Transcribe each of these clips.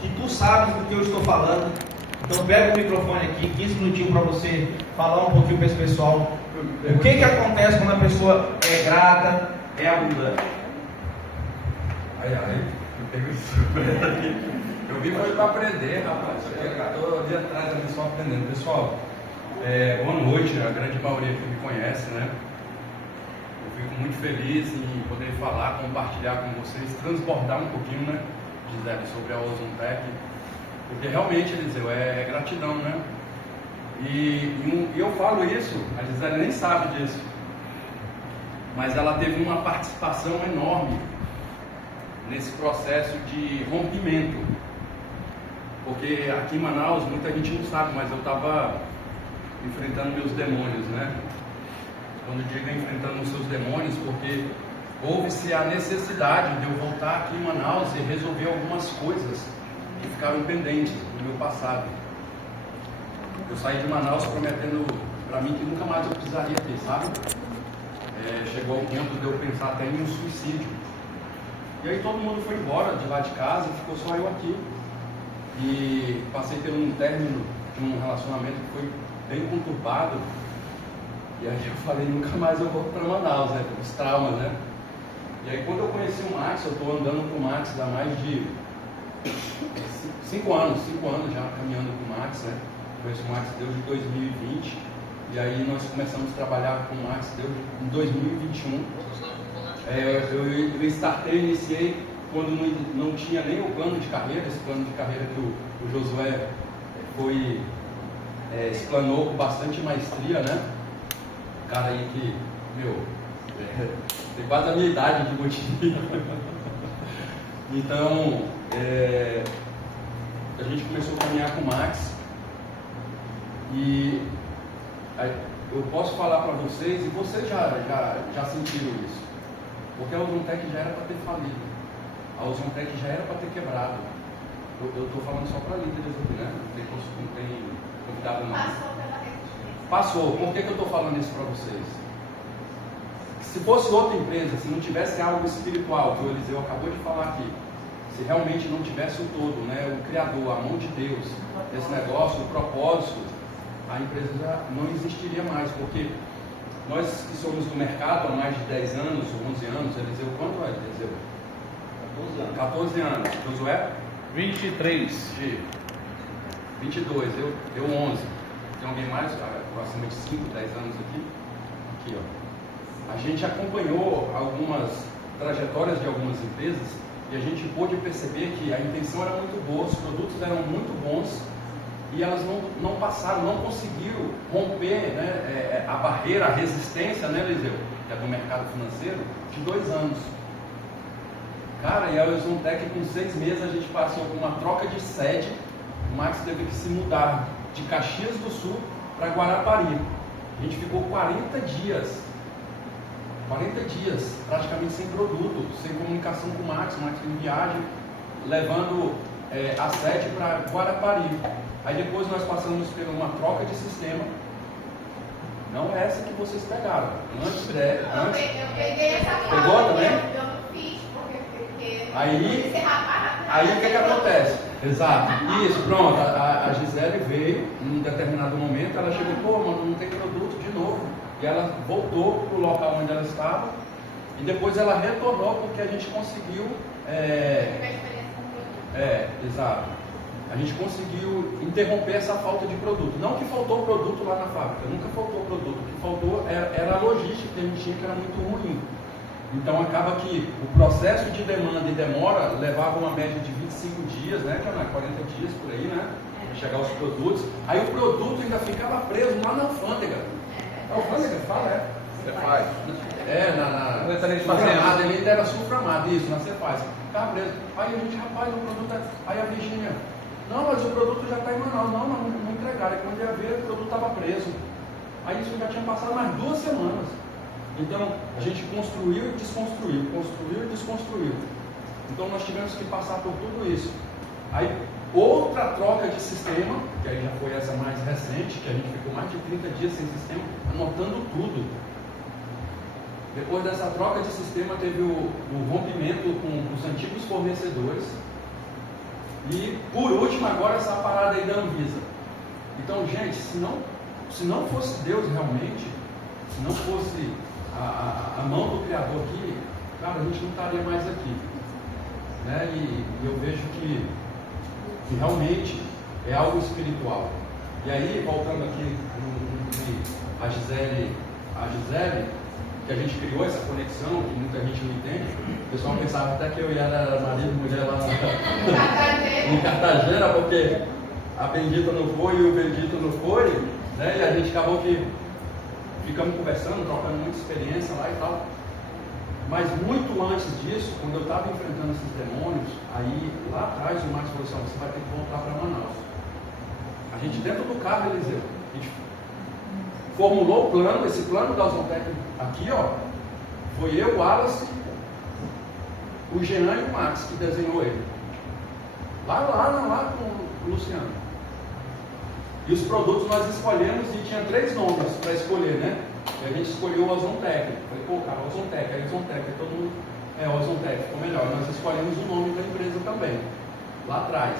que tu sabes do que eu estou falando. Então pega o microfone aqui, 15 minutinhos para você falar um pouquinho para esse pessoal. O que acontece quando a pessoa é grata, é abundante? Me pegou de surpresa aqui. Eu vim para aprender, rapaz. Eu estou ali atrás ali só aprendendo. Pessoal, boa noite, a grande maioria que me conhece, né? Eu fico muito feliz em poder falar, compartilhar com vocês, transbordar um pouquinho, né, Gisele, sobre a Ozontec, porque realmente, Eliseu, é gratidão, né? E eu falo isso, a Gisele nem sabe disso, mas ela teve uma participação enorme nesse processo de rompimento, porque aqui em Manaus, muita gente não sabe, mas eu estava enfrentando meus demônios, né? Quando eu digo enfrentando os seus demônios, porque houve-se a necessidade de eu voltar aqui em Manaus e resolver algumas coisas que ficaram pendentes do meu passado. Eu saí de Manaus prometendo para mim que nunca mais eu precisaria ter, sabe? Chegou ao ponto de eu pensar até em um suicídio. E aí todo mundo foi embora de lá de casa, ficou só eu aqui. E passei por um término de um relacionamento que foi bem conturbado. E aí eu falei, nunca mais eu volto para Manaus, né? Os traumas, né? E aí quando eu conheci o Max, eu estou andando com o Max há mais de 5 anos já caminhando com o Max, né? Conheço o Max desde 2020. E aí nós começamos a trabalhar com o Max desde 2021. Eu iniciei quando não tinha nem o plano de carreira, esse plano de carreira que o Josué explanou com bastante maestria, né? Um cara aí que, tem quase a minha idade de motivo. Então, a gente começou a caminhar com o Max e eu posso falar para vocês, e vocês já sentiram isso, porque a Ozontec já era para ter falido, a Ozontec já era para ter quebrado. Eu estou falando só para líderes aqui, né? Não tem convidado não. Passou. Por que eu estou falando isso para vocês? Se fosse outra empresa, se não tivesse algo espiritual, que o Eliseu acabou de falar aqui, se realmente não tivesse o todo, né, o Criador, a mão de Deus, esse negócio, o propósito, a empresa já não existiria mais, porque nós que somos do mercado há mais de 10 anos, 11 anos, Eliseu, quanto é, Eliseu? 14 anos. Josué? 23. 22, eu 11. Tem alguém mais? Acima de 5, 10 anos aqui? Aqui, ó. A gente acompanhou algumas trajetórias de algumas empresas e a gente pôde perceber que a intenção era muito boa, os produtos eram muito bons e elas não passaram, não conseguiram romper, né, a barreira, a resistência, né, Eliseu, que é do mercado financeiro, de 2 anos. Cara, e a Ozontec, com 6 meses, a gente passou por uma troca de sede. O Max teve que se mudar de Caxias do Sul para Guarapari. A gente ficou 40 dias praticamente sem produto, sem comunicação com o Max em viagem, levando a sede para Guarapari. Aí depois nós passamos por uma troca de sistema, não é essa que vocês pegaram. Antes, eu peguei essa troca. Pegou também? Eu não fiz, porque aí o que acontece? Exato, isso, pronto, a Gisele veio em um determinado momento, ela chegou, pô, mano, não tem produto de novo, e ela voltou para o local onde ela estava, e depois ela retornou porque a gente conseguiu, exato, a gente conseguiu interromper essa falta de produto. Não que faltou produto lá na fábrica, nunca faltou produto, o que faltou era a logística que a gente tinha, que era muito ruim. Então acaba que o processo de demanda e demora levava uma média de 25 dias, né, 40 dias por aí, né, para chegar os produtos. Aí o produto ainda ficava preso lá na alfândega. A alfândega fala, Você faz. na Sulframada, ele era Sulframada, isso, na Cefaz. Ficava preso. Aí a gente, rapaz, o produto aí a Virgínia, não, mas o produto já está em Manaus. Não entregaram. E quando ia ver, o produto estava preso. Aí isso já tinha passado mais 2 semanas. Então, a gente construiu e desconstruiu. Então, nós tivemos que passar por tudo isso. Aí, outra troca de sistema, que aí já foi essa mais recente, que a gente ficou mais de 30 dias sem sistema, anotando tudo. Depois dessa troca de sistema, teve o rompimento com os antigos fornecedores. E por último, agora essa parada aí da Anvisa. Então, gente, se não fosse Deus realmente, se não fosse a mão do Criador aqui, cara, a gente não estaria mais aqui. Né? E eu vejo que realmente é algo espiritual. E aí, voltando aqui a Gisele, que a gente criou essa conexão, que muita gente não entende. O pessoal pensava até que eu e ela era marido e mulher lá em Cartagena, porque a bendita não foi e o bendito não foi, né? E a gente acabou que ficamos conversando, trocando muita experiência lá e tal. Mas muito antes disso, quando eu estava enfrentando esses demônios, aí lá atrás o Marcos falou assim: você vai ter que voltar para Manaus. A gente dentro do carro, Eliseu, a gente formulou o plano, esse plano da Ozontec aqui, ó, foi eu, o Wallace, o Jean e o Max que desenhou ele. Lá com o Luciano. E os produtos nós escolhemos e tinha 3 nomes para escolher, né? E a gente escolheu o Ozontec. Falei, pô, cara, Ozontec, aí todo mundo, Ozontec, ficou melhor. E nós escolhemos o nome da empresa também, lá atrás.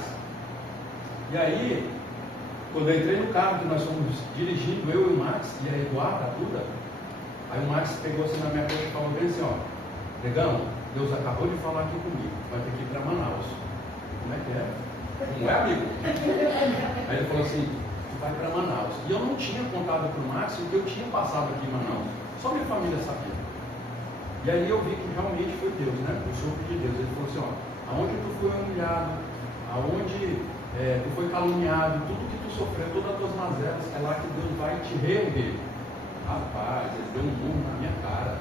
E aí, quando eu entrei no carro, que nós fomos dirigindo, eu e o Max, e a Eduarda, a Duda, aí o Max pegou assim na minha coxa e falou bem assim, ó, negão, Deus acabou de falar aqui comigo, vai ter que ir para Manaus. Como é que é? Não é, amigo? Aí ele falou assim, tu vai para Manaus. E eu não tinha contado para o Max o que eu tinha passado aqui em Manaus. Só minha família sabia. E aí eu vi que realmente foi Deus, né? O sopro de Deus. Ele falou assim, ó, aonde tu foi humilhado, aonde tu foi caluniado, tudo que tu sofreu, todas as tuas mazelas, é lá que Deus vai te reerguer. Rapaz, ele deu um murro na minha cara.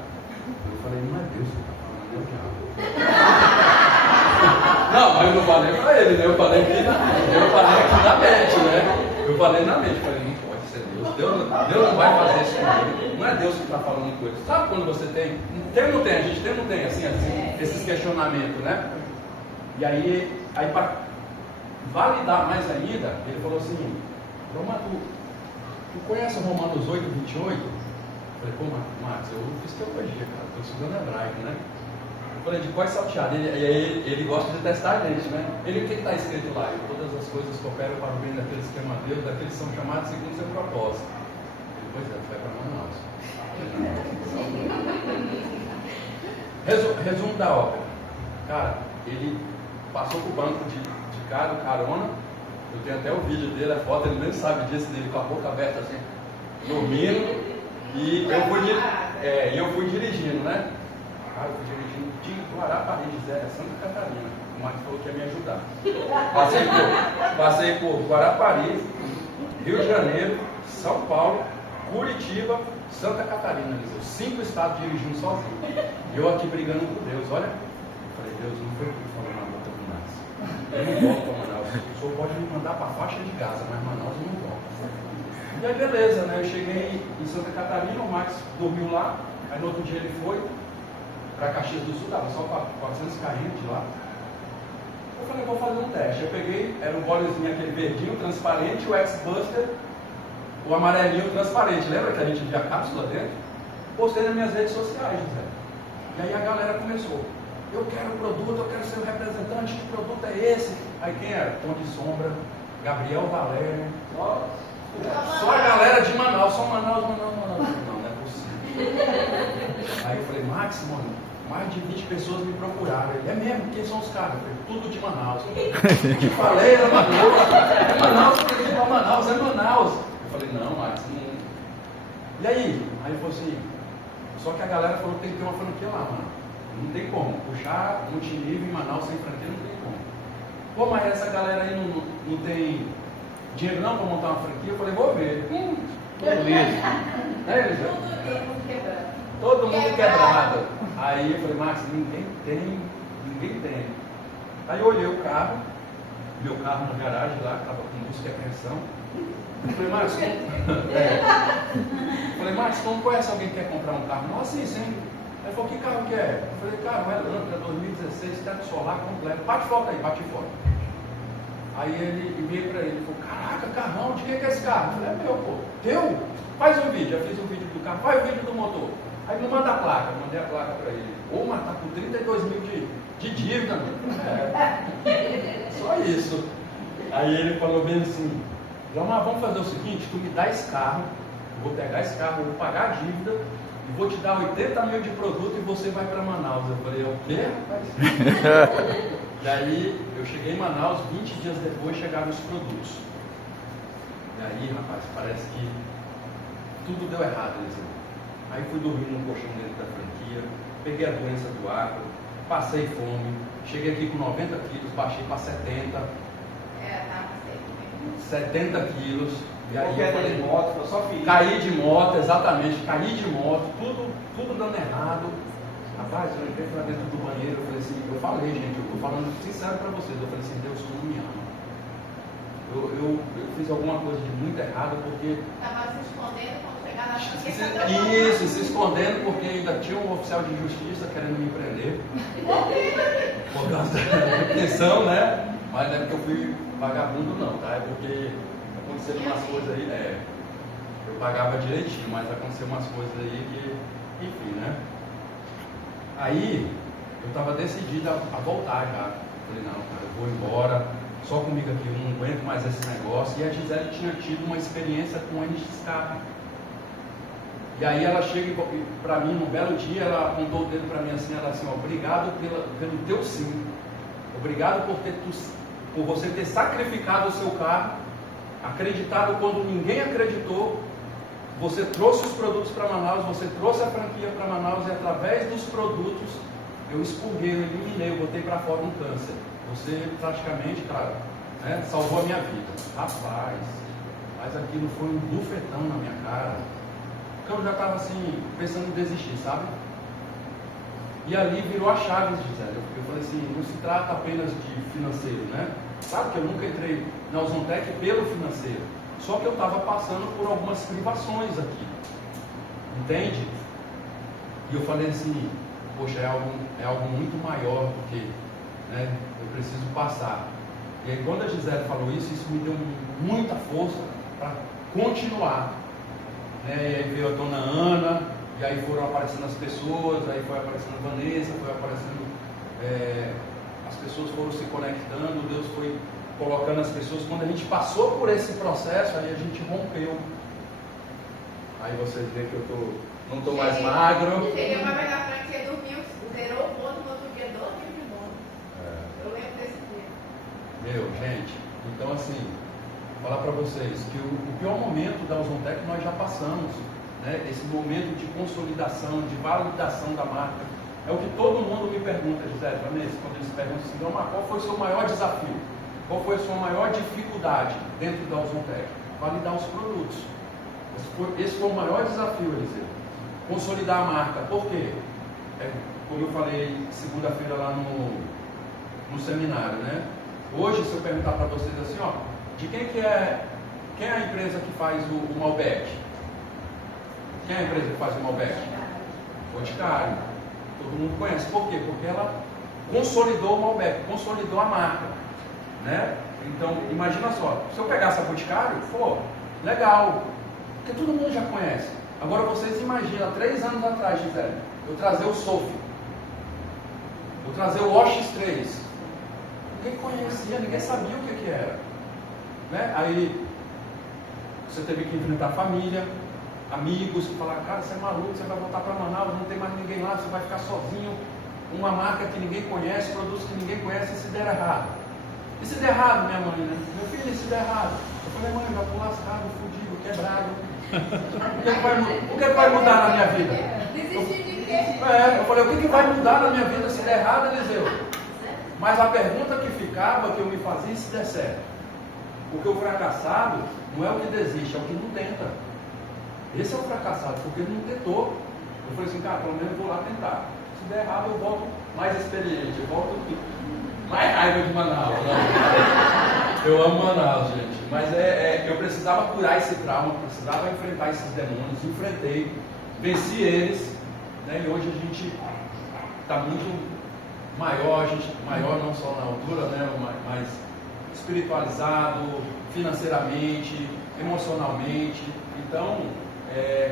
Eu falei, não é Deus que está falando, é o diabo. Não, mas eu não falei para ele, né? Eu falei aqui na mente, né? Eu falei na mente, falei, não pode ser Deus. Deus não vai fazer isso comigo. Não é Deus que está falando coisas. Sabe quando você tem ou não tem? A gente tem ou não tem, assim, esses questionamentos, né? E aí para validar mais ainda, ele falou assim, Roma, tu conhece Romanos 8, 28? Eu falei, pô, Max, eu fiz teologia, cara, estou estudando hebraico, né? Eu falei, de qual salteado? E aí ele gosta de testar a gente, né? Ele, o que está escrito lá? E todas as coisas cooperam para o bem daqueles que amam a Deus, daqueles que são chamados segundo o seu propósito. Ele, pois é, tu vai para Manaus. Resumo da ópera. Cara, ele passou para o banco de carona. Eu tenho até o vídeo dele, a foto, ele nem sabe disso, dele com a boca aberta assim, dormindo. E eu fui dirigindo, né? Cara, eu fui dirigindo de Guarapari, Santa Catarina. O Marcos falou que ia me ajudar. Passei por Guarapari, Rio de Janeiro, São Paulo, Curitiba, Santa Catarina. 5 estados dirigindo sozinho. E eu aqui brigando com Deus. Olha, eu falei, Deus, não foi o que falou na boca do Max. Eu não volto para Manaus. O senhor pode me mandar para a faixa de Gaza, mas Manaus eu não volto. E aí beleza, né? Eu cheguei em Santa Catarina, o Max dormiu lá. Aí no outro dia ele foi para Caxias do Sul, dava só 400 km de lá. Eu falei, vou fazer um teste. Eu peguei, era um góleozinho, aquele verdinho transparente, o X-Buster, o amarelinho transparente. Lembra que a gente via a cápsula dentro? Postei nas minhas redes sociais, José. E aí a galera começou. Eu quero o produto, eu quero ser o representante, que produto é esse? Aí quem era? Tom de Sombra, Gabriel Valério. Só a galera de Manaus, só Manaus. Não é possível. Aí eu falei, Max, mano, mais de 20 pessoas me procuraram. Ele, é mesmo? Quem são os caras? Eu falei, tudo de Manaus. Eu te falei, era Manaus. É Manaus, eu falei, Manaus, é Manaus. Eu falei, não, Max, não. E aí? Aí ele falou assim, só que a galera falou que tem que ter uma franquia lá, mano. Não tem como. Puxar multinível em Manaus sem franquia não tem como. Pô, mas essa galera aí não tem dinheiro não para montar uma franquia? Eu falei, vou ver. Tudo isso. Todo mundo quebrado. Aí eu falei, Max, ninguém tem. Aí eu olhei o carro, meu carro na garagem lá, estava com música e apreensão. Eu falei, Max, como conhece alguém que quer comprar um carro? Nossa, sim. Ele falou, que carro que é? Eu falei, carro Elantra 2016, teto solar completo. Bate foto aí, bate foto. Aí ele veio para ele, falou, caraca, carrão, de quem é esse carro? Eu falei, é meu, pô. Teu? Faz um vídeo. Eu fiz um vídeo do carro, faz o vídeo do motor. Aí me manda a placa, eu mandei a placa para ele. Ô, mas tá com 32 mil de dívida, mano. Só isso. Aí ele falou bem assim, Gilmar, vamos fazer o seguinte, tu me dá esse carro, eu vou pegar esse carro, eu vou pagar a dívida e vou te dar 80 mil de produto e você vai para Manaus. Eu falei, o quê, rapaz? Daí eu cheguei em Manaus, 20 dias depois chegaram os produtos. E aí, rapaz, parece que tudo deu errado, Eliseu. Aí fui dormir num colchão dentro da franquia, peguei a doença do acro, passei fome, cheguei aqui com 90 quilos, baixei para 70. 70 quilos. E aí eu falei, de moto, foi só filho. caí de moto, exatamente, caí de moto, tudo dando errado. Rapaz, eu entrei pra dentro do banheiro, eu falei assim, eu falei, gente, eu tô falando sincero pra vocês, eu falei assim, Deus não me ama. Eu fiz alguma coisa de muito errado porque. Estava se escondendo quando chegar na franquia. Isso, se escondendo porque ainda tinha um oficial de justiça querendo me prender. Por causa da detenção, né? Mas não é porque eu fui vagabundo não, tá? É porque aconteceram umas coisas aí, eu pagava direitinho, mas aconteceram umas coisas aí que, enfim, né? Aí eu estava decidido a voltar já. Falei, não, cara, eu vou embora, só comigo aqui, eu não aguento mais esse negócio. E a Gisele tinha tido uma experiência com NX-Carro. E aí ela chega para mim, num belo dia, ela apontou o dedo para mim assim, ela assim, ó, obrigado pelo teu sim. Obrigado por você ter sacrificado o seu carro, acreditado quando ninguém acreditou. Você trouxe os produtos para Manaus, você trouxe a franquia para Manaus e através dos produtos eu expurguei, eu eliminei, eu botei para fora um câncer. Você praticamente, cara, né, salvou a minha vida. Rapaz, mas aquilo foi um bufetão na minha cara. Porque eu já estava assim, pensando em desistir, sabe? E ali virou a chave, Gisele. Eu falei assim, não se trata apenas de financeiro, né? Sabe que eu nunca entrei na Ozontec pelo financeiro. Só que eu estava passando por algumas privações aqui. Entende? E eu falei assim, poxa, é algo muito maior do que, né, eu preciso passar. E aí quando a Gisele falou isso me deu muita força para continuar. Né? E aí veio a dona Ana, e aí foram aparecendo as pessoas, aí foi aparecendo a Vanessa, foi aparecendo, as pessoas foram se conectando, Deus foi colocando as pessoas. Quando a gente passou por esse processo, aí a gente rompeu. Aí você vê que eu não estou mais magro. Cheguei para pegar a franquia, dormiu, zerou o ponto, no outro dia 12 mil de ponto. Eu lembro desse dia. Meu, gente, então assim, vou falar para vocês que o pior momento da Ozontec nós já passamos, né? Esse momento de consolidação, de validação da marca. É o que todo mundo me pergunta, Gisele, Vanessa, quando eles perguntam assim, qual foi o seu maior desafio? Qual foi a sua maior dificuldade dentro da Ozontec? Validar os produtos. Esse foi o maior desafio, Eliseu. Consolidar a marca. Por quê? Como eu falei segunda-feira lá no seminário, né? Hoje, se eu perguntar para vocês assim, ó, de quem é a empresa que faz o Malbec? Quem é a empresa que faz o Malbec? Boticário. Todo mundo conhece. Por quê? Porque ela consolidou o Malbec, consolidou a marca. Né? Então, imagina só, se eu pegasse a Boticário, pô, legal, porque todo mundo já conhece. Agora vocês imaginam, 3 anos atrás, Gisele, eu trazer o Sophie, eu trazer o OX3, ninguém conhecia, ninguém sabia o que era. Né? Aí, você teve que enfrentar a família, amigos, que falaram, cara, você é maluco, você vai voltar para Manaus, não tem mais ninguém lá, você vai ficar sozinho, uma marca que ninguém conhece, produtos que ninguém conhece, e se der errado. E se der errado, minha mãe, né? Meu filho, e se der errado? Eu falei, mãe, já estou lascado, fudido, quebrado. O que vai mudar na minha vida? Desistir de quê? Eu falei, o que vai mudar na minha vida se der errado, Eliseu? Mas a pergunta que ficava, que eu me fazia, se der certo. Porque o fracassado não é o que desiste, é o que não tenta. Esse é o fracassado, porque ele não tentou. Eu falei assim, cara, pelo menos eu vou lá tentar. Se der errado, eu volto mais experiente, eu volto mais raiva de Manaus. Não. Eu amo Manaus, gente. Mas eu precisava curar esse trauma, precisava enfrentar esses demônios. Enfrentei, venci eles, né? E hoje a gente está muito maior, maior não só na altura, né? Mas espiritualizado, financeiramente, emocionalmente. Então,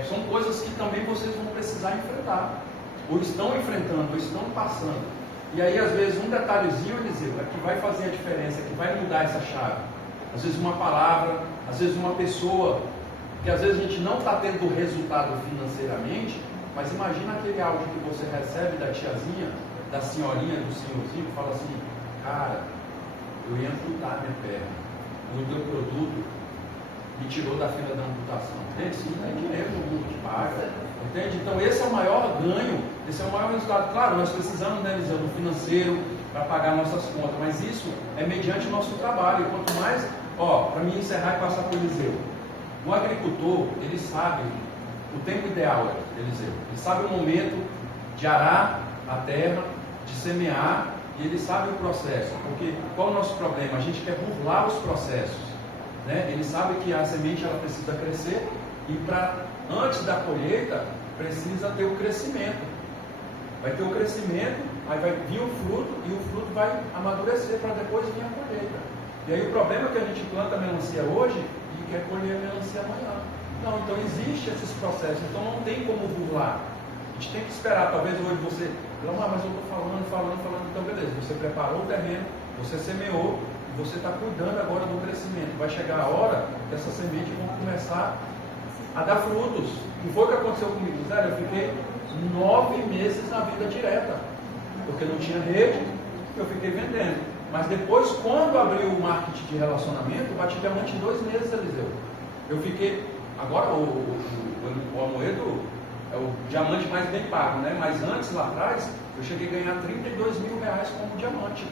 são coisas que também vocês vão precisar enfrentar, ou estão enfrentando, ou estão passando. E aí, às vezes, um detalhezinho, Eliseu, é que vai fazer a diferença, que vai mudar essa chave. Às vezes, uma palavra, às vezes, uma pessoa, que às vezes a gente não está tendo resultado financeiramente, mas imagina aquele áudio que você recebe da tiazinha, da senhorinha, do senhorzinho, que fala assim: cara, eu ia amputar minha perna, o teu produto me tirou da fila da amputação. Entende? Isso não tem dinheiro no mundo que paga. Entende? Então esse é o maior ganho, esse é o maior resultado. Claro, nós precisamos, né, Eliseu, do financeiro para pagar nossas contas, mas isso é mediante o nosso trabalho. E quanto mais, para mim encerrar e passar para o Eliseu, o agricultor, ele sabe o tempo ideal, Eliseu. Ele sabe o momento de arar a terra, de semear, e ele sabe o processo. Porque qual é o nosso problema? A gente quer burlar os processos. Né? Ele sabe que a semente ela precisa crescer e antes da colheita precisa ter o crescimento. Vai ter o crescimento, aí vai vir o fruto e o fruto vai amadurecer para depois vir a colheita. E aí o problema é que a gente planta melancia hoje e quer colher melancia amanhã. Não, então existe esses processos, então não tem como burlar. A gente tem que esperar, talvez hoje você, mas eu estou falando, então beleza, você preparou o terreno, você semeou, você está cuidando agora do crescimento. Vai chegar a hora que essas sementes vão começar a dar frutos. E foi o que aconteceu comigo. Zé, eu fiquei 9 meses na vida direta, porque não tinha rede, eu fiquei vendendo. Mas depois, quando abriu o marketing de relacionamento, bati diamante em 2 meses, Eliseu. Eu fiquei, agora o Amoedo é o diamante mais bem pago, né? Mas antes, lá atrás, eu cheguei a ganhar 32 mil reais como diamante.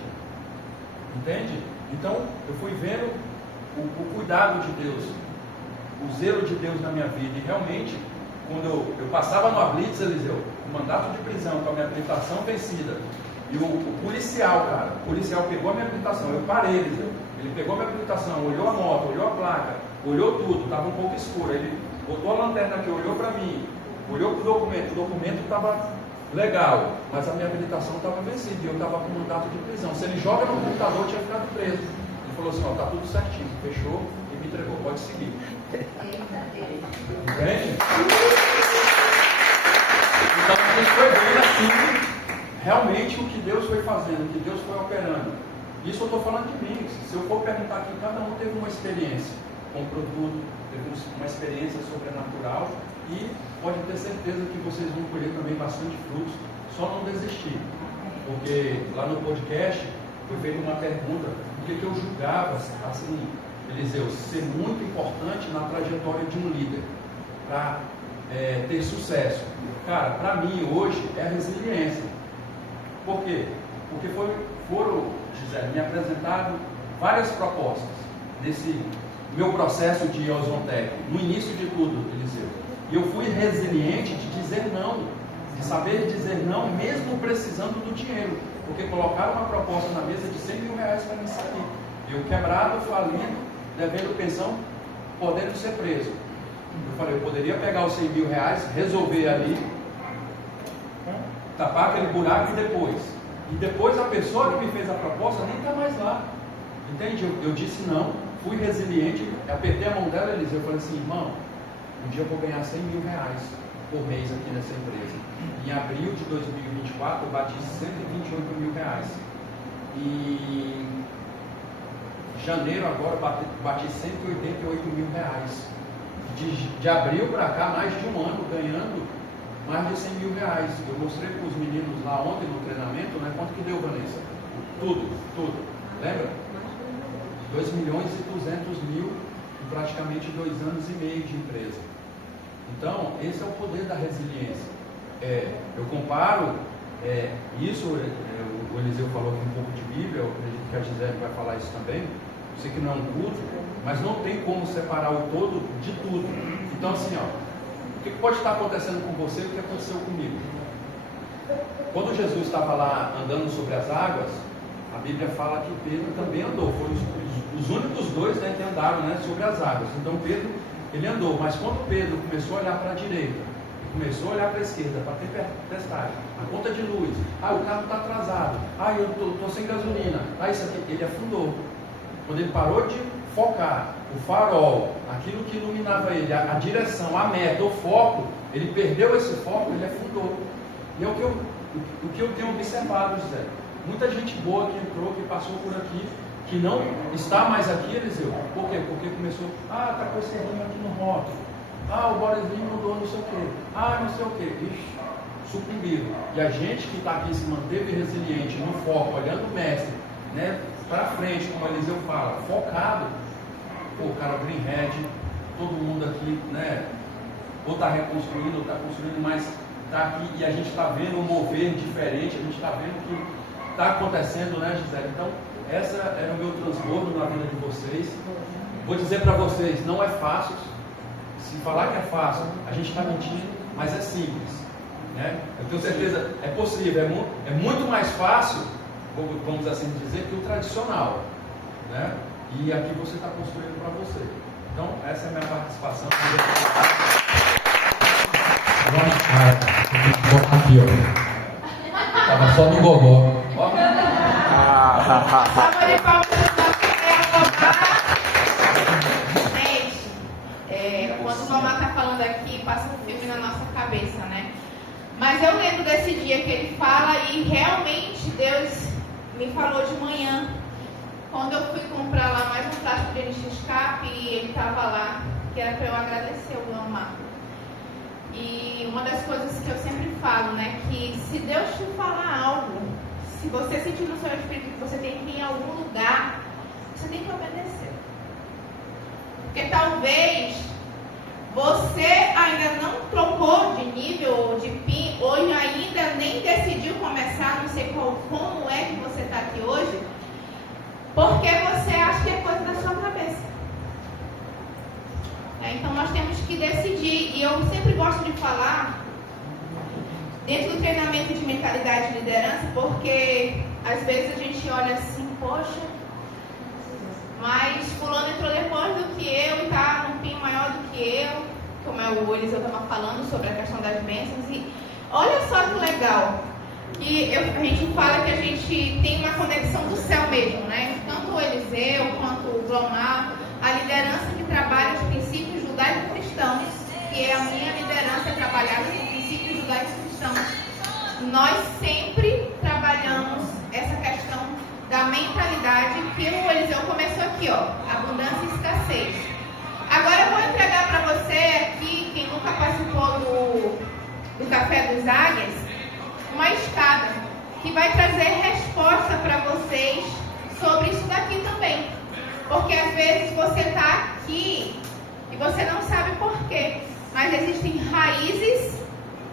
Entende? Então, eu fui vendo o cuidado de Deus, o zelo de Deus na minha vida. E realmente, quando eu passava no Blitz, Eliseu, o mandato de prisão com a minha habilitação vencida, e o policial, o policial pegou a minha habilitação, eu parei, Eliseu, ele pegou a minha habilitação, olhou a moto, olhou a placa, olhou tudo, estava um pouco escuro, ele botou a lanterna aqui, olhou para mim, olhou para o documento estava legal, mas a minha habilitação estava vencida e eu estava com mandato de prisão. Se ele joga no computador, eu tinha ficado preso. Ele falou assim: está tudo certinho, fechou e me entregou, pode seguir. Entende? Então a gente foi vendo assim, realmente o que Deus foi fazendo, o que Deus foi operando. Isso eu estou falando de mim. Se eu for perguntar aqui, cada um teve uma experiência com o produto, teve uma experiência sobrenatural. E pode ter certeza que vocês vão colher também bastante frutos, só não desistir. Porque lá no podcast foi feita uma pergunta: o que eu julgava, assim, Eliseu, ser muito importante na trajetória de um líder para ter sucesso. Cara, para mim hoje é a resiliência. Por quê? Porque foram, Gisele, me apresentado várias propostas nesse meu processo de Ozontec, no início de tudo, Eliseu. E eu fui resiliente de dizer não, de saber dizer não, mesmo precisando do dinheiro, porque colocaram uma proposta na mesa de 100 mil reais para mim sair. Eu quebrado, falido, devendo pensão, podendo ser preso. Eu falei, eu poderia pegar os 100 mil reais, resolver ali, tapar aquele buraco e depois a pessoa que me fez a proposta nem está mais lá. Entende? Eu disse não, fui resiliente, apertei a mão dela, Eliseu, eu falei assim: irmão, um dia eu vou ganhar 100 mil reais por mês aqui nessa empresa. Em abril de 2024 eu bati 128 mil reais. E em janeiro agora bati 188 mil reais. De abril para cá, mais de um ano ganhando mais de 100 mil reais. Eu mostrei para os meninos lá ontem no treinamento, né? Quanto que deu, Vanessa? Tudo. Lembra? 2 milhões e 200 mil em praticamente 2 anos e meio de empresa. Então, esse é o poder da resiliência. Eu comparo isso, o Eliseu falou aqui um pouco de Bíblia, eu acredito que a Gisele vai falar isso também. Eu sei que não é um culto, mas não tem como separar o todo de tudo. Então, assim, o que pode estar acontecendo com você e o que aconteceu comigo? Quando Jesus estava lá andando sobre as águas, a Bíblia fala que Pedro também andou. Foram os únicos dois, né, que andaram, né, sobre as águas. Então Pedro, ele andou. Mas quando Pedro começou a olhar para a direita, começou a olhar para a esquerda, para ter tempestade, a conta de luz, o carro está atrasado, eu estou sem gasolina, isso aqui, ele afundou. quando ele parou de focar o farol, aquilo que iluminava ele, a direção, a meta, o foco, ele perdeu esse foco, ele afundou. E é o que eu tenho observado, José. Muita gente boa que entrou, que passou por aqui, que não está mais aqui, Eliseu. Por quê? Porque começou, tá com esse errinho aqui no rótulo. O Borezinho mudou não sei o quê. Não sei o quê. Ixi, sucumbiram. E a gente que está aqui se manteve resiliente, no foco, olhando o mestre, né, para frente, como o Eliseu fala, focado. O cara Greenhead, todo mundo aqui, né, ou está reconstruindo, ou está construindo, mas está aqui e a gente está vendo um mover diferente, a gente está vendo o que está acontecendo, né, Gisele? Então, essa era o meu transbordo na vida de vocês. Vou dizer para vocês, não é fácil. Se falar que é fácil, a gente está mentindo, mas é simples, né? Eu tenho certeza, é possível, é muito mais fácil, vamos assim dizer, que o tradicional, né? E aqui você está construindo para você. Então, essa é a minha participação. Aqui, ó. Estava só no gogó. Salva de palmas Gente, quando o Lomar está falando aqui, passa um filme na nossa cabeça, né? Mas eu lembro desse dia que ele fala e realmente Deus me falou de manhã. Quando eu fui comprar lá mais um plástico de lixo escape e ele estava lá, que era para eu agradecer o Lomar. E uma das coisas que eu sempre falo, né, que se Deus te falar algo, se você sentir no seu espírito que você tem que ir em algum lugar, você tem que obedecer. Porque talvez você ainda não trocou de nível ou de PIN, ou ainda nem decidiu começar, não sei como é que você está aqui hoje, porque você acha que é coisa da sua cabeça. Então nós temos que decidir, e eu sempre gosto de falar dentro do treinamento de mentalidade de liderança, porque às vezes a gente olha assim, poxa, mas fulano entrou depois do que eu e está num PIN maior do que eu, como o Eliseu estava falando sobre a questão das bênçãos, e olha só que legal, que a gente fala que a gente tem uma conexão do céu mesmo, né? Tanto o Eliseu quanto o Glomar, a liderança que trabalha os princípios judaico-cristãos, que é a minha liderança trabalhada com princípios judaico-cristãos. Nós sempre trabalhamos essa questão da mentalidade que o Eliseu começou aqui, ó, abundância e escassez. Agora eu vou entregar para você aqui, quem nunca participou do Café dos Águias, uma escada que vai trazer resposta para vocês sobre isso daqui também. Porque às vezes você está aqui e você não sabe por quê, mas existem raízes,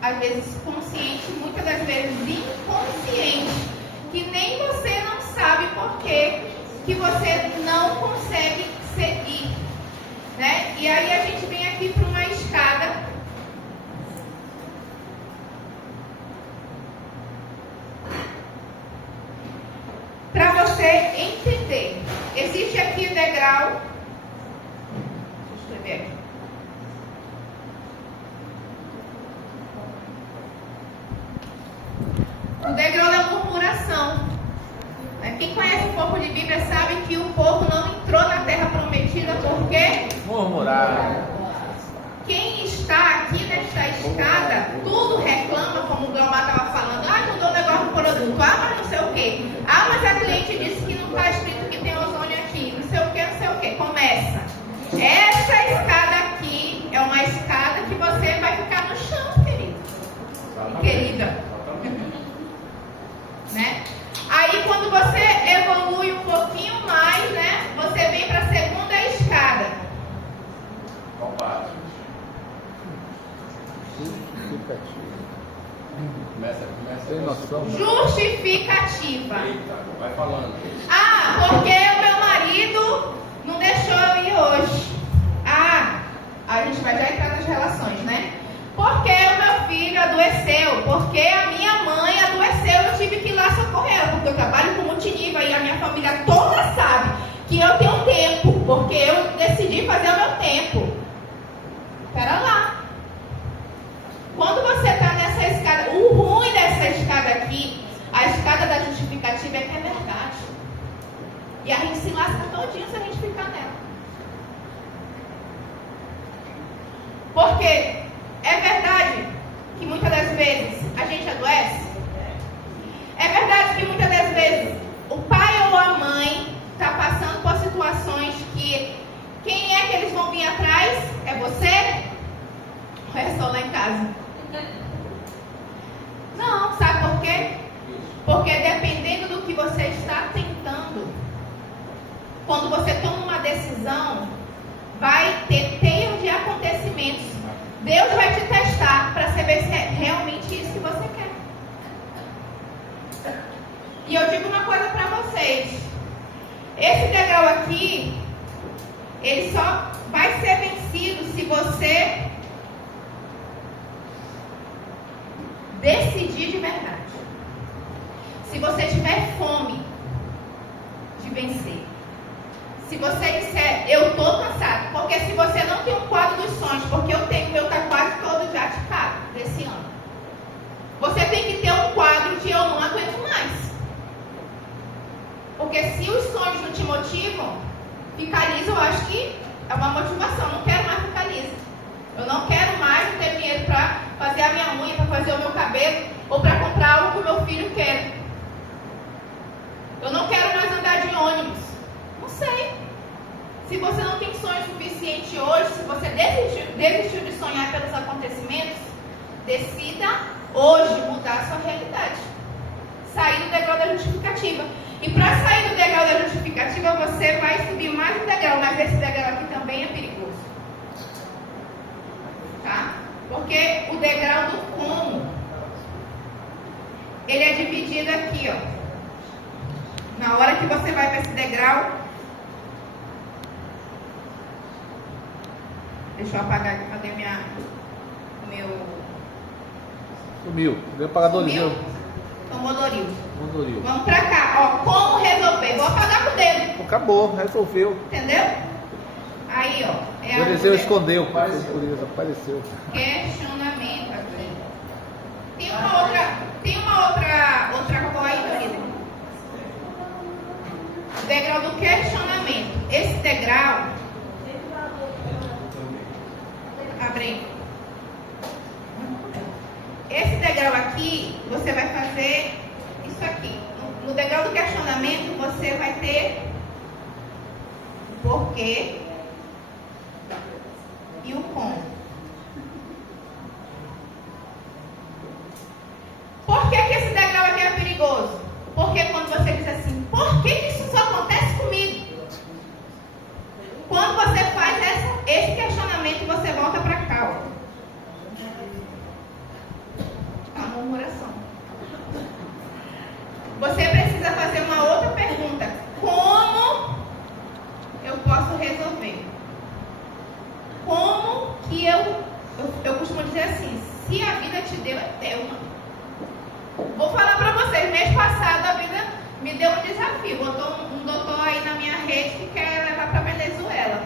às vezes conscientes, muitas das vezes inconscientes, que nem você não sabe por quê, que você não consegue seguir, né? E aí a gente vem aqui para uma escada para você entender. Existe aqui o degrau. Deixa eu escrever aqui. O degrau da murmuração. Quem conhece um pouco de Bíblia sabe que o povo não entrou na terra prometida porque murmurar. Quem está aqui nesta escada, tudo reclama, como o Glomar estava falando. Mudou o negócio do produto. Mas não sei o quê. Mas a cliente disse que não está escrito que tem ozônio aqui. Não sei o quê, não sei o quê. Começa. Essa escada aqui é uma escada que você vai ficar no chão, querido. Querida. Né? Aí quando você evolui um pouquinho mais, né? Você vem para a segunda escada. Qual parte? Começa. Justificativa. Eita, vai falando. Porque o meu marido não deixou eu ir hoje. A gente vai já entrar nas relações, né? Porque o meu filho adoeceu, porque a minha mãe adoeceu, eu tive que ir lá socorrer ela, porque eu trabalho com multinível e a minha família toda sabe que eu tenho tempo, porque eu decidi fazer o meu tempo. Espera lá. Quando você está nessa escada, o ruim dessa escada aqui, a escada da justificativa é que é verdade. E a gente se lasca todinho se a gente ficar nela. Porque é verdade que muitas das vezes a gente adoece. É verdade que muitas das vezes o pai ou a mãe está passando por situações que quem é que eles vão vir atrás? É você? Ou é só lá em casa? Não, sabe por quê? Porque dependendo do que você está tentando, quando você toma uma decisão, vai ter teia de acontecimentos. Deus vai te testar para saber se é realmente isso que você quer. E eu digo uma coisa para vocês. Esse degrau aqui, ele só vai ser vencido se você decidir de verdade. Se você tiver fome de vencer. Se você disser, eu estou cansado. Porque se você não tem um quadro dos sonhos, porque eu tenho, o meu está quase todo já ticado desse ano. Você tem que ter um quadro de eu não aguento mais. Porque se os sonhos não te motivam, ficar liso eu acho que é uma motivação. Eu não quero mais ficar liso. Eu não quero mais ter dinheiro para fazer a minha unha, para fazer o meu cabelo, ou para comprar algo que o meu filho quer. Eu não quero mais andar de ônibus. Não sei. Se você não tem sonho suficiente hoje, se você desistiu de sonhar pelos acontecimentos, decida hoje mudar a sua realidade. Sair do degrau da justificativa. E para sair do degrau da justificativa, você vai subir mais um degrau, mas esse degrau aqui também é perigoso. Tá? Porque o degrau do como, ele é dividido aqui, ó. Na hora que você vai para esse degrau, deixa eu apagar aqui, cadê meu... Sumiu. Veio apagador ali. Tomou Doril. Doril. Vamos pra cá, ó. Como resolver? Vou apagar com o dedo. Acabou, resolveu. Entendeu? Aí, ó. É Apareceu, escondeu. Apareceu. Questionamento aqui. Tem uma outra cor aí, querida. Degrau do questionamento. Esse degrau. Abre. Esse degrau aqui, você vai fazer isso aqui. No degrau do questionamento, você vai ter o porquê e o como. Por que esse degrau aqui é perigoso? Porque quando você diz assim, por que isso só acontece comigo? Quando você faz esse questionamento, você volta para cá, ó. A murmuração. Você precisa fazer uma outra pergunta. Como eu posso resolver? Como que eu costumo dizer assim, se a vida te deu, é teu, mano. Vou falar pra vocês, mês passado a vida me deu um desafio. Botou um doutor aí na minha rede que quer levar pra Venezuela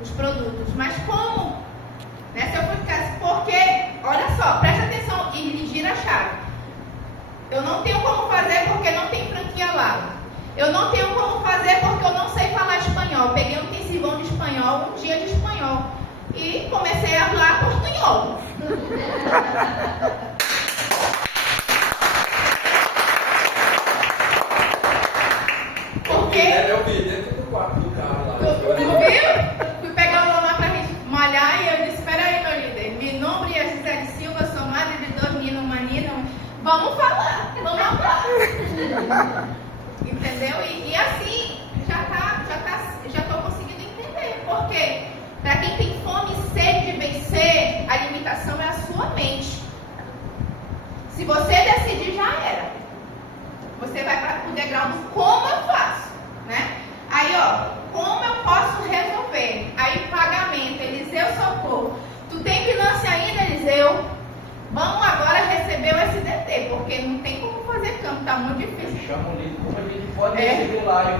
os produtos. Mas como? Se eu ficasse, porque, olha só, presta atenção e lhe gira a chave. Eu não tenho como fazer porque não tem franquia lá. Eu não tenho como fazer porque eu não sei falar espanhol. Peguei um intensivão de espanhol, um dia de espanhol. E comecei a falar portunhol. Porque... Eu vi dentro do quarto do carro lá. Tu viu? Fui pegar o Lomar pra gente malhar e eu disse, espera aí, meu líder. Meu nome é Gisele Silva, sou madre de 2 meninos, uma menina. Vamos falar. Entendeu? E assim, já estou conseguindo entender. Por quê? Para quem tem fome e sede de vencer, a limitação é a sua mente. Se você decidir, já era. Você vai para o degrau do como eu faço, né? Aí, ó, como eu posso resolver? Aí, pagamento, Eliseu Socorro. Tu tem finança ainda, Eliseu? Vamos agora receber o SDT, porque não tem como fazer campo, tá muito difícil. Chama o líder, como a gente pode receber lá.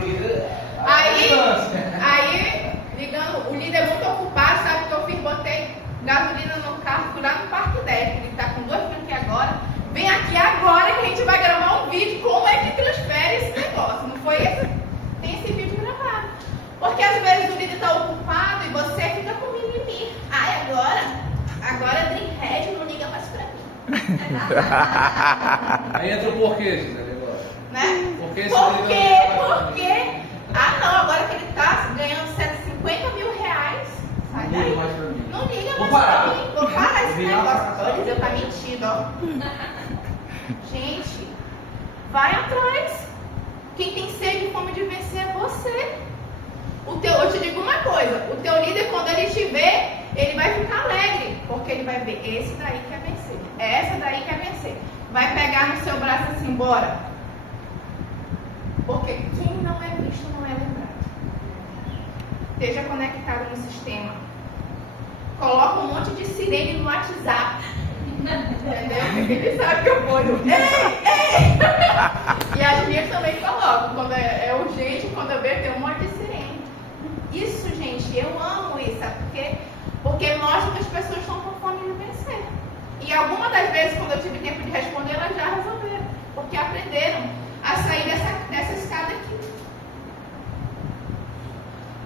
Aí, ligando, o líder é muito ocupado, sabe o que eu fiz? Botei gasolina no carro, fui lá no Parque 10, ele tá com 2 franquias agora. Vem aqui agora que a gente vai gravar um vídeo, como é que transfere esse negócio, não foi isso? Porque às vezes o líder está ocupado e você fica com mimimi. Ai, agora a Dreamhead não liga mais pra mim. Aí entra o porquê, Gisele, agora. Né? Por que Por quê? Ah, não, agora que ele está ganhando 150 mil reais, sai Não liga daí. mais pra mim. Não liga Vou mais parar. pra mim. Vou parar esse Virar negócio. pra cá. Olha, Deus tá mentindo, ó. Gente, vai atrás. Quem tem sede e fome de vencer é você. Eu te digo uma coisa, o teu líder, quando ele te vê, ele vai ficar alegre, porque ele vai ver, esse daí quer vencer, essa daí quer vencer. Vai pegar no seu braço assim, bora. Porque quem não é visto não é lembrado. Esteja conectado no sistema. Coloca um monte de sirene no WhatsApp. Entendeu? Ele sabe que eu ponho. Ei! E as minhas também colocam. Quando é urgente, quando eu vejo, tem um monte de sirene. Isso, gente, eu amo isso, sabe por quê? Porque mostra que as pessoas estão com fome de vencer. E algumas das vezes, quando eu tive tempo de responder, elas já resolveram. Porque aprenderam a sair dessa escada aqui.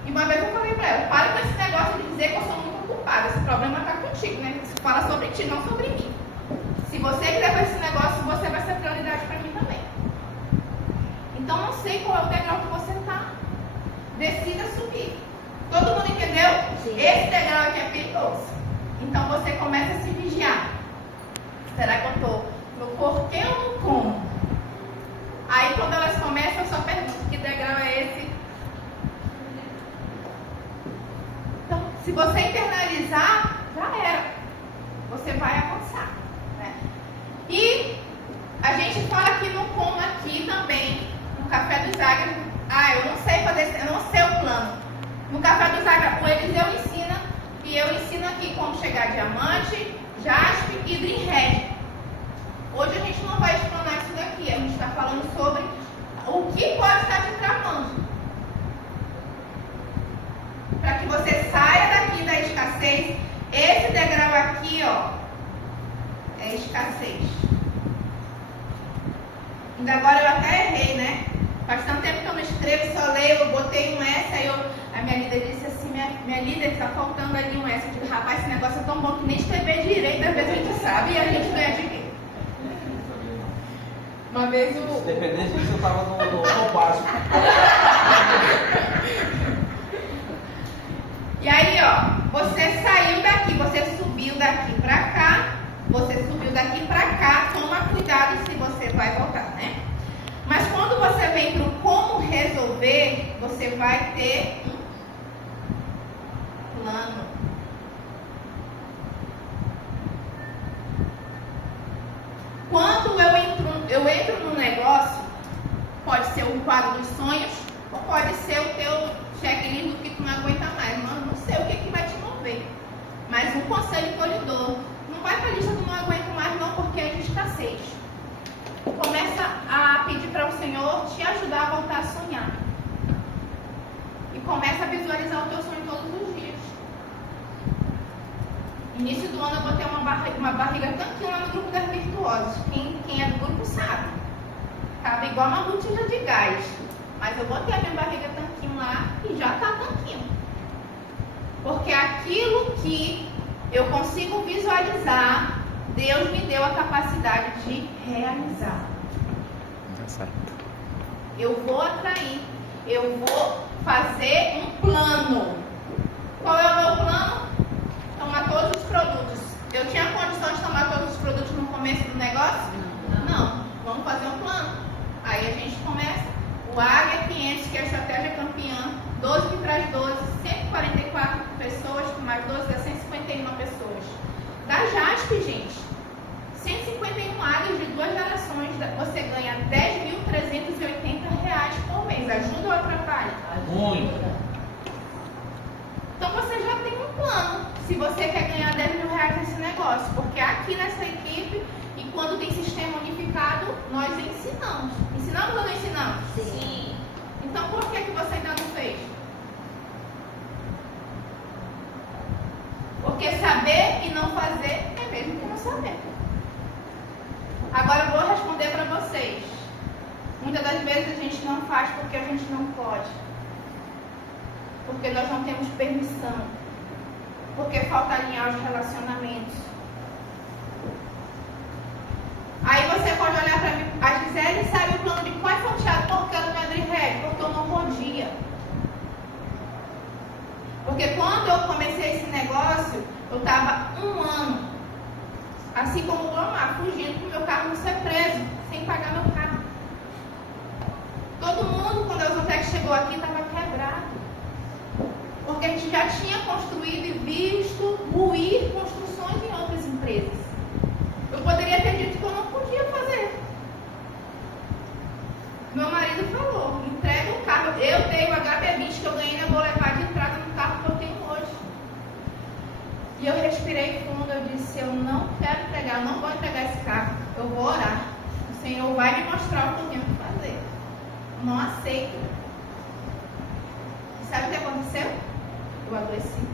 E uma vez eu falei pra ela, para com esse negócio de dizer que eu sou muito ocupada. Esse problema tá contigo, né? Você fala sobre ti, não sobre mim. Se você quiser fazer esse negócio, você vai ser prioridade pra mim também. Então não sei qual é o degrau que você tá. Decida subir. Todo mundo entendeu? Sim. Esse degrau aqui é perigoso. Então você começa a se vigiar. Será que eu tô no porquê ou no como? Aí quando elas começam, eu só pergunto, que degrau é esse? Então, se você internalizar, já era. Você vai avançar. Né? E a gente fala aqui no como aqui também, no Café dos Águias. Eu não sei fazer, eu não sei o plano. No Café dos Águias, o Eliseu ensina, e eu ensino aqui como chegar a diamante, jaspe e Dreamhead. Hoje a gente não vai explanar isso daqui, a gente está falando sobre o que pode estar te tramando. Para que você saia daqui da escassez. Esse degrau aqui, ó, é escassez. Ainda agora eu até errei, né? Faz tanto tempo que eu não escrevo, só leio, eu botei um S, aí a minha líder disse assim, minha líder, tá faltando ali um S. Eu digo, rapaz, esse negócio é tão bom que nem escrever direito, às vezes a gente sabe e a gente ganha dinheiro. Uma vez o... Independente disso, eu tava no básico. E aí, ó, você saiu daqui, você subiu daqui pra cá, você subiu daqui pra cá, toma cuidado se você vai voltar, né? Mas quando você vem pro como resolver, você vai ter um plano. Quando eu entro no negócio, pode ser um quadro dos sonhos, ou pode ser o teu checklist do que tu não aguenta mais. Mano, não sei o que vai te mover. Mas um conselho que eu lhe dou, não vai pra lista do não aguento mais não, porque é de escassez. Começa a pedir para o Senhor te ajudar a voltar a sonhar. E começa a visualizar o teu sonho todos os dias. Início do ano eu botei uma barriga tanquinho lá no grupo das virtuosas. Quem é do grupo sabe. Tava igual uma botija de gás. Mas eu botei a minha barriga tanquinho lá e já tá tanquinho. Porque aquilo que eu consigo visualizar, Deus me deu a capacidade de realizar. Tá certo. Eu vou atrair. Eu vou fazer um plano. Qual é o meu plano? Tomar todos os produtos. Eu tinha condição de tomar todos os produtos no começo do negócio? Não. Vamos fazer um plano. Aí a gente começa. O Águia 500, que é a estratégia campeã. 12 que traz 12. 144 pessoas, com mais 12 dá 151 pessoas. Da JASP, gente. 151 áreas de 2 gerações. Você ganha R$10.380 por mês. Ajuda ou atrapalha? Muito. Então você já tem um plano. Se você quer ganhar R$10.000 nesse negócio. Porque aqui nessa equipe, e quando tem sistema unificado, nós ensinamos. Ensinamos ou não ensinamos? Sim. Então por que você ainda não fez? Porque saber e não fazer é mesmo que não saber. Agora eu vou responder para vocês. Muitas das vezes a gente não faz porque a gente não pode. porque nós não temos permissão, porque falta alinhar os relacionamentos. Aí você pode olhar para mim, a Gisele sabe o plano de qual foi Thiago, por que ela não é Adri, porque eu não podia. Porque quando eu comecei esse negócio, eu estava 1 ano, assim como o Omar, fugindo para o meu carro não ser preso, sem pagar meu carro. Todo mundo, quando a Ozotec chegou aqui, estava quebrado. Porque a gente já tinha construído e visto ruir construções em outras empresas. Eu poderia ter dito que eu não podia fazer. Meu marido falou, entrega o carro. Eu dei o HB20 que eu ganhei na Boulevard de entrada no carro que eu tenho hoje. E eu respirei fundo, eu disse, eu não quero entregar, eu não vou entregar esse carro. Eu vou orar. O Senhor vai me mostrar o que eu tenho que fazer. Eu não aceito. E sabe o que aconteceu? Eu adoeci.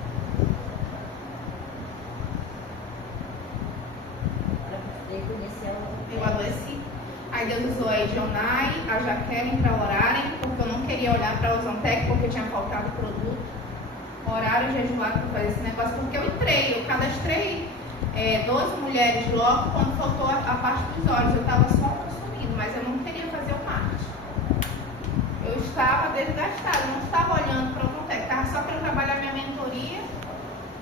Eu adoeci. Aí Deus usou a Edionai, a Jaqueline para orarem, porque eu não queria olhar para a Ozantec, porque tinha faltado produto. Oraram e jejuaram para fazer esse negócio, porque eu cadastrei 12 mulheres logo quando faltou a parte dos olhos. Eu estava só consumindo, mas eu não queria fazer o marketing. Eu estava desgastada, não estava olhando para o Ozantec, estava só para trabalhar minha mentoria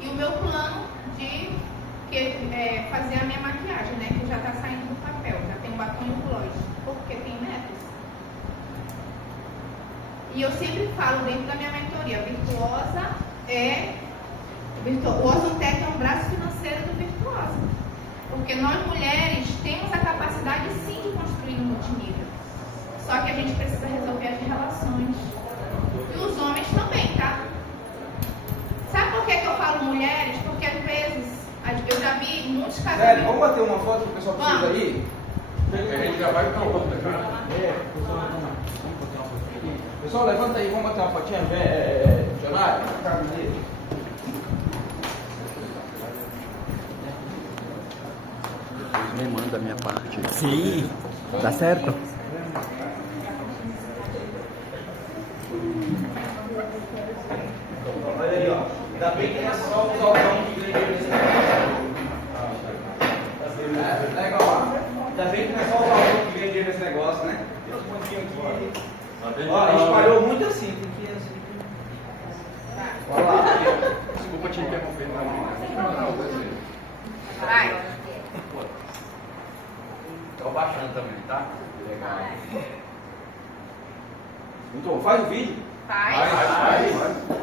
e o meu plano de fazer a minha maquiagem, né? Que já está saindo do papel, já tem batom e blush, porque tem metas. E eu sempre falo dentro da minha mentoria, Virtuosa o Ozotec é um braço financeiro do Virtuosa. Porque nós mulheres temos a capacidade sim de construir um multinível. Só que a gente precisa resolver as relações. E os homens também, tá? Sabe por que eu falo mulheres? Porque às vezes eu já vi muitos casamentos. Sério, vamos bater uma foto que o pessoal precisa aí? A gente já vai para outra, cara. Pessoal, levanta aí, vamos bater uma fotinha. Janário, Me manda a minha parte. Sim. Dá certo? olha aí, ó. Ainda bem que não é só os alvão que ganha dinheiro nesse negócio. Legal, ó. Ainda bem que não é só os alvão que ganha dinheiro nesse negócio, né? Tem uns pontinhos aqui. Ó, espalhou muito assim, tem que ir assim. Olha lá. Desculpa te interromper, não. Vai. Estou baixando também, tá? Muito bom. Faz o vídeo. Faz. Vai.